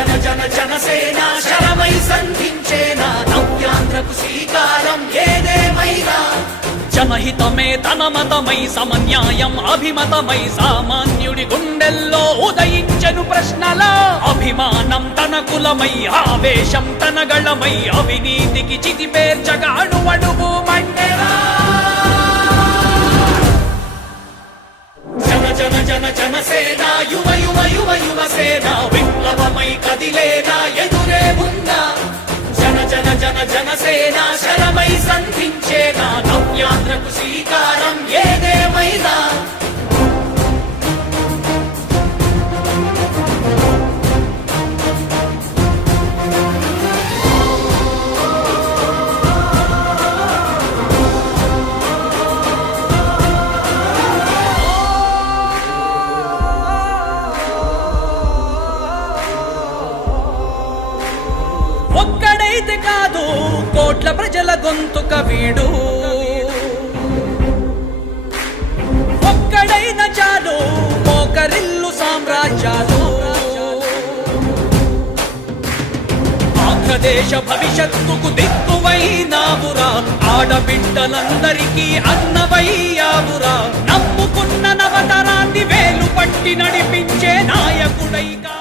జన జన జనసేన శరమై సంధించేనా నవ్యాంధ్రకు శ్రీకారం ఏదేమైనా జనహితమే తన మతమై సమన్యాయం అభిమతమై సామాన్యుడి గుండెల్లో ఉదయించెను ప్రశ్నల అభిమానం తన కులమై ఆవేశం తన గళమై అవినీతికి చితిపేర్చగా అణువణువు మండెరా జన జన జన జనసేన యువ యువ యువ యువసేన విప్లవమై కదిలేనా ఎదురే ఉందా జన జన జన జనసేన శరమై సంధించేనా నవ్యాంధ్రకు శ్రీకారం ఏదేమైనా ఒక్కడైతే కాదు కోట్ల ప్రజల గొంతుక వీడు ఒక్కడైన చాలు మోకరిల్లు సామ్రాజ్యాలు ఆంధ్రదేశ భవిష్యత్తుకు దిక్కువైనావురా ఆడబిడ్డలందరికీ అన్నవయ్యావురా నమ్ముకున్న నవతరాన్ని వేలు పట్టి నడిపించే నాయకుడైగా